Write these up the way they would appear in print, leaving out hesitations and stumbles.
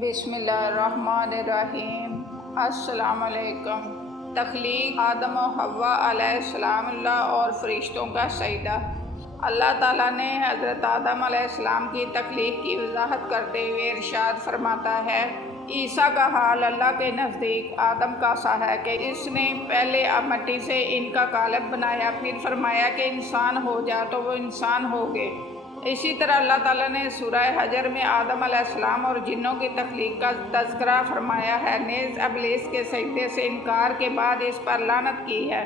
بسم اللہ الرحمن الرحیم۔ السلام علیکم۔ تخلیق آدم و حوا علیہ السلام اللہ اور فرشتوں کا سجدہ۔ اللہ تعالیٰ نے حضرت آدم علیہ السلام کی تخلیق کی وضاحت کرتے ہوئے ارشاد فرماتا ہے، عیسیٰ کا حال اللہ کے نزدیک آدم کا سا ہے کہ اس نے پہلے مٹی سے ان کا قالب بنایا، پھر فرمایا کہ انسان ہو جا تو وہ انسان ہو گئے۔ اسی طرح اللہ تعالیٰ نے سورہ حجر میں آدم علیہ السلام اور جنوں کی تخلیق کا تذکرہ فرمایا ہے، نیز ابلیس کے سجدے سے انکار کے بعد اس پر لعنت کی ہے۔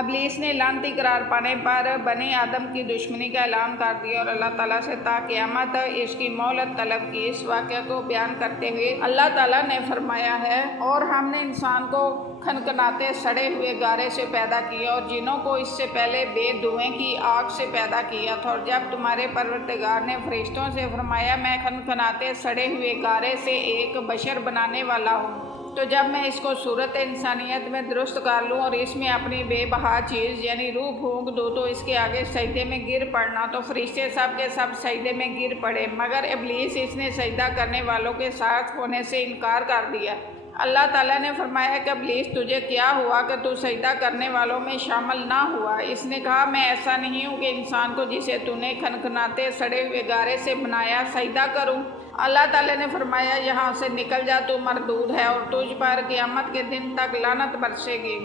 ابلیس نے لعنتی قرار پانے پر بنی آدم کی دشمنی کا اعلان کر دیا اور اللہ تعالیٰ سے تا قیامت اس کی مہلت طلب کی۔ اس واقعہ کو بیان کرتے ہوئے اللہ تعالیٰ نے فرمایا ہے، اور ہم نے انسان کو کھنکھناتے سڑے ہوئے گارے سے پیدا کیا اور جنوں کو اس سے پہلے بے دھوئیں کی آگ سے پیدا کیا تھا، اور جب تمہارے پروردگار نے فرشتوں سے فرمایا میں کھنکھناتے سڑے ہوئے گارے سے ایک بشر بنانے والا ہوں، تو جب میں اس کو صورت انسانیت میں درست کر لوں اور اس میں اپنی بے بہا چیز یعنی روح پھونک دوں تو اس کے آگے سجدے میں گر پڑنا، تو فرشتے سب کے سب سجدے میں گر پڑے، مگر ابلیس اس نے سجدہ کرنے والوں کے ساتھ ہونے سے انکار کر دیا۔ اللہ تعالیٰ نے فرمایا کہ ابلیس تجھے کیا ہوا کہ تو سجدہ کرنے والوں میں شامل نہ ہوا؟ اس نے کہا میں ایسا نہیں ہوں کہ انسان کو جسے تو نے کھنکھناتے سڑے ہوئے گارے سے بنایا سجدہ کروں۔ اللہ تعالیٰ نے فرمایا یہاں سے نکل جا، تو مردود ہے اور تجھ پر قیامت کے دن تک لعنت برسے گی۔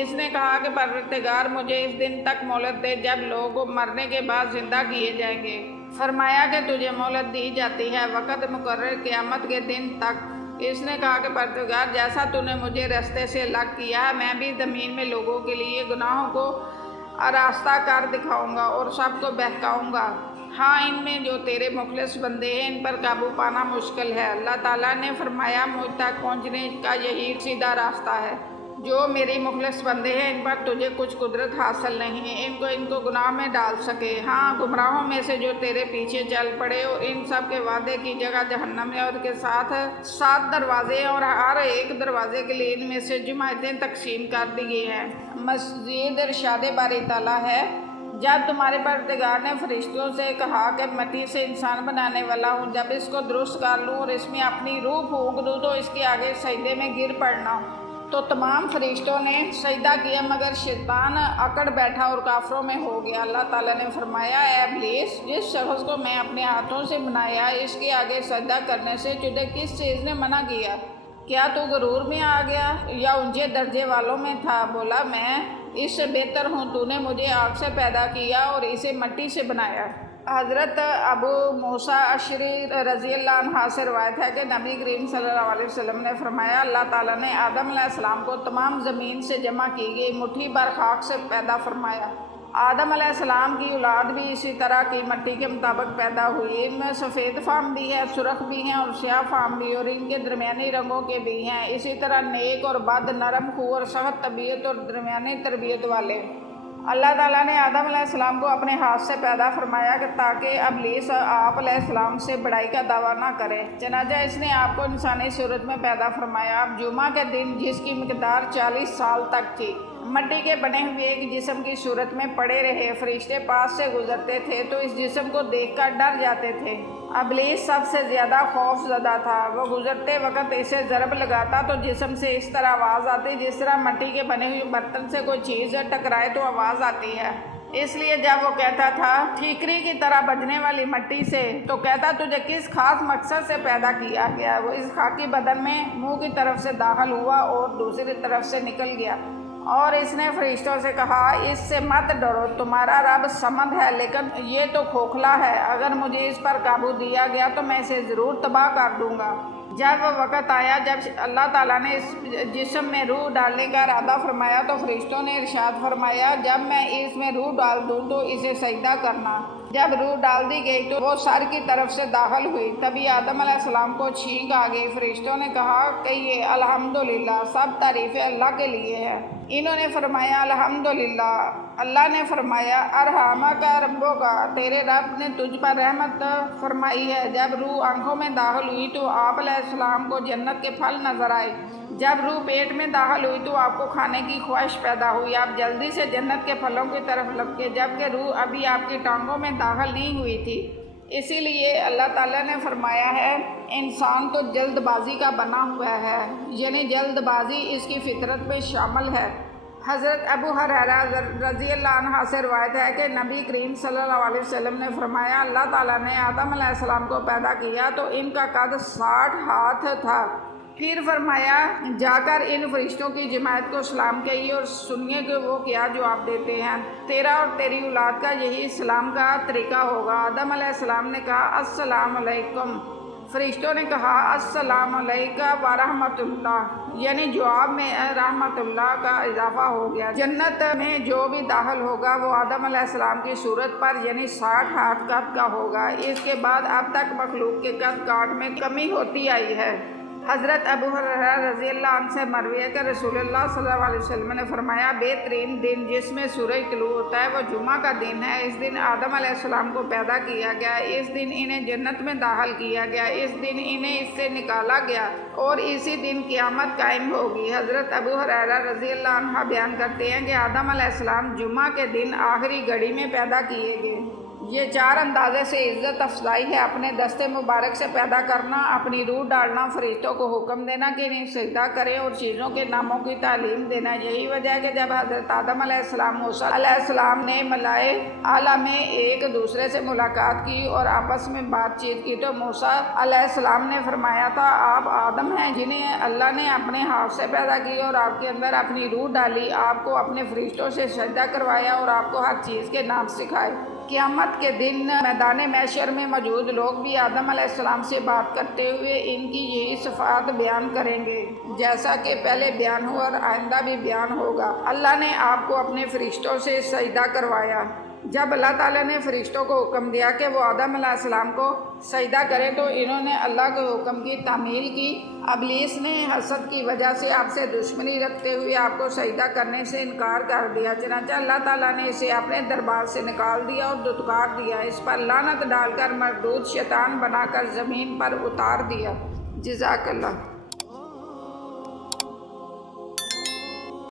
اس نے کہا کہ پروردگار مجھے اس دن تک مہلت دے جب لوگ مرنے کے بعد زندہ کیے جائیں گے۔ فرمایا کہ تجھے مہلت دی جاتی ہے وقت مقرر قیامت کے دن تک۔ اس نے کہا کہ پروردگار جیسا تو نے مجھے رستے سے الگ کیا ہے، میں بھی زمین میں لوگوں کے لیے گناہوں کو آراستہ کر دکھاؤں گا اور سب کو بہکاؤں گا۔ ہاں ان میں جو تیرے مخلص بندے ہیں ان پر قابو پانا مشکل ہے۔ اللہ تعالیٰ نے فرمایا مجھ تک پہنچنے کا یہی سیدھا راستہ ہے۔ جو میری مخلص بندے ہیں ان پر تجھے کچھ قدرت حاصل نہیں ہے ان کو گناہ میں ڈال سکے۔ ہاں گمراہوں میں سے جو تیرے پیچھے چل پڑے اور ان سب کے وعدے کی جگہ جہنم ہے اور کے ساتھ 7 دروازے ہیں اور ہر ایک دروازے کے لیے ان میں سے جماعتیں تقسیم کر دی گئی ہیں۔ مزید ارشاد باری تعالیٰ ہے، جب تمہارے پروردگار نے فرشتوں سے کہا کہ مٹی سے انسان بنانے والا ہوں، جب اس کو درست کر لوں اور اس میں اپنی روح پھونک دوں تو اس کے آگے سجدے میں گر پڑنا، تو تمام فرشتوں نے سجدہ کیا مگر شیطان اکڑ بیٹھا اور کافروں میں ہو گیا۔ اللہ تعالیٰ نے فرمایا اے ابلیس، جس شخص کو میں اپنے ہاتھوں سے بنایا اس کے آگے سجدہ کرنے سے تجھے کس چیز نے منع کیا؟ کیا تو غرور میں آ گیا یا اونچے درجے والوں میں تھا؟ بولا میں اس سے بہتر ہوں، تو نے مجھے آگ سے پیدا کیا اور اسے مٹی سے بنایا۔ حضرت ابو موسیٰ اشعری رضی اللہ عنہ سے روایت ہے کہ نبی کریم صلی اللہ علیہ وسلم نے فرمایا اللہ تعالیٰ نے آدم علیہ السلام کو تمام زمین سے جمع کی گئی مٹھی بھر خاک سے پیدا فرمایا۔ آدم علیہ السلام کی اولاد بھی اسی طرح کی مٹی کے مطابق پیدا ہوئی، ان میں سفید فام بھی ہے، سرخ بھی ہیں اور سیاہ فام بھی، اور ان کے درمیانی رنگوں کے بھی ہیں۔ اسی طرح نیک اور بد، نرم خو اور سخت طبیعت اور درمیانی تربیت والے۔ اللہ تعالیٰ نے آدم علیہ السلام کو اپنے ہاتھ سے پیدا فرمایا کہ تاکہ ابلیس آپ علیہ السلام سے بڑائی کا دعویٰ نہ کرے، چنانچہ اس نے آپ کو انسانی صورت میں پیدا فرمایا۔ اب جمعہ کے دن جس کی مقدار 40 سال تک تھی، مٹی کے بنے ہوئے ایک جسم کی صورت میں پڑے رہے، فرشتے پاس سے گزرتے تھے تو اس جسم کو دیکھ کر ڈر جاتے تھے۔ ابلیس سب سے زیادہ خوف زدہ تھا، وہ گزرتے وقت اسے ضرب لگاتا تو جسم سے اس طرح آواز آتی جس طرح مٹی کے بنے ہوئے برتن سے کوئی چیز ٹکرائے تو آواز آتی ہے۔ اس لیے جب وہ کہتا تھا ٹھیکری کی طرح بجنے والی مٹی سے، تو کہتا تجھے کس خاص مقصد سے پیدا کیا گیا؟ وہ اس خاکی بدن میں منہ کی طرف سے داخل ہوا اور دوسری طرف سے نکل گیا، اور اس نے فرشتوں سے کہا اس سے مت ڈرو، تمہارا رب صمد ہے لیکن یہ تو کھوکھلا ہے، اگر مجھے اس پر قابو دیا گیا تو میں اسے ضرور تباہ کر دوں گا۔ جب وہ وقت آیا جب اللہ تعالیٰ نے اس جسم میں روح ڈالنے کا ارادہ فرمایا تو فرشتوں نے ارشاد فرمایا جب میں اس میں روح ڈال دوں تو اسے سجدہ کرنا۔ جب روح ڈال دی گئی تو وہ سر کی طرف سے داخل ہوئی، تبھی آدم علیہ السلام کو چھینک آ گئی۔ فرشتوں نے کہا کہ یہ الحمدللہ، سب تعریفیں اللہ کے لیے ہے۔ انہوں نے فرمایا الحمدللہ۔ اللہ نے فرمایا ارحمک ربک، تیرے رب نے تجھ پر رحمت فرمائی ہے۔ جب روح آنکھوں میں داخل ہوئی تو آپ علیہ السلام کو جنت کے پھل نظر آئے۔ جب روح پیٹ میں داخل ہوئی تو آپ کو کھانے کی خواہش پیدا ہوئی، آپ جلدی سے جنت کے پھلوں کی طرف لپکے، جبکہ روح ابھی آپ کی ٹانگوں میں داخل نہیں ہوئی تھی۔ اسی لیے اللہ تعالیٰ نے فرمایا ہے انسان تو جلد بازی کا بنا ہوا ہے، یعنی جلد بازی اس کی فطرت میں شامل ہے۔ حضرت ابو ہریرہ رضی اللہ عنہ سے روایت ہے کہ نبی کریم صلی اللہ علیہ وسلم نے فرمایا اللہ تعالیٰ نے آدم علیہ السلام کو پیدا کیا تو ان کا قد 60 ہاتھ تھا۔ پھر فرمایا جا کر ان فرشتوں کی جماعت کو سلام کہیے اور سنیے کہ وہ کیا جواب دیتے ہیں، تیرا اور تیری اولاد کا یہی سلام کا طریقہ ہوگا۔ آدم علیہ السلام نے کہا السلام علیکم، فرشتوں نے کہا السلام علیکہ ورحمۃ اللہ، یعنی جواب میں رحمت اللہ کا اضافہ ہو گیا۔ جنت میں جو بھی داخل ہوگا وہ آدم علیہ السلام کی صورت پر یعنی 60 ہاتھ قد کا ہوگا۔ اس کے بعد اب تک مخلوق کے قد کاٹ میں کمی ہوتی آئی ہے۔ حضرت ابو ہریرہ رضی اللہ عنہ سے مروی ہے کہ رسول اللہ صلی اللہ علیہ وسلم نے فرمایا بہترین دن جس میں سورج طلوع ہوتا ہے وہ جمعہ کا دن ہے۔ اس دن آدم علیہ السلام کو پیدا کیا گیا، اس دن انہیں جنت میں داخل کیا گیا، اس دن انہیں اس سے نکالا گیا اور اسی دن قیامت قائم ہوگی۔ حضرت ابو ہریرہ رضی اللہ عنہ بیان کرتے ہیں کہ آدم علیہ السلام جمعہ کے دن آخری گھڑی میں پیدا کیے گئے۔ یہ 4 اندازے سے عزت افزائی ہے، اپنے دست مبارک سے پیدا کرنا، اپنی روح ڈالنا، فرشتوں کو حکم دینا کہ انہیں سجدہ کریں اور چیزوں کے ناموں کی تعلیم دینا۔ یہی وجہ ہے کہ جب حضرت آدم علیہ السلام موسیٰ علیہ السلام نے ملائے اعلیٰ میں ایک دوسرے سے ملاقات کی اور آپس میں بات چیت کی تو موسیٰ علیہ السلام نے فرمایا تھا آپ آدم ہیں جنہیں اللہ نے اپنے ہاتھ سے پیدا کی اور آپ کے اندر اپنی روح ڈالی، آپ کو اپنے فرشتوں سے سجدہ کروایا اور آپ کو ہر چیز کے نام سکھائے۔ قیامت کے دن میدان محشر میں موجود لوگ بھی آدم علیہ السلام سے بات کرتے ہوئے ان کی یہی صفات بیان کریں گے جیسا کہ پہلے بیان ہوا اور آئندہ بھی بیان ہوگا۔ اللہ نے آپ کو اپنے فرشتوں سے سجدہ کروایا۔ جب اللہ تعالیٰ نے فرشتوں کو حکم دیا کہ وہ آدم علیہ السلام کو سجدہ کریں تو انہوں نے اللہ کے حکم کی تعمیل کی۔ ابلیس نے حسد کی وجہ سے آپ سے دشمنی رکھتے ہوئے آپ کو سجدہ کرنے سے انکار کر دیا، چنانچہ اللہ تعالیٰ نے اسے اپنے دربار سے نکال دیا اور دھتکار دیا، اس پر لعنت ڈال کر مردود شیطان بنا کر زمین پر اتار دیا۔ جزاک اللہ۔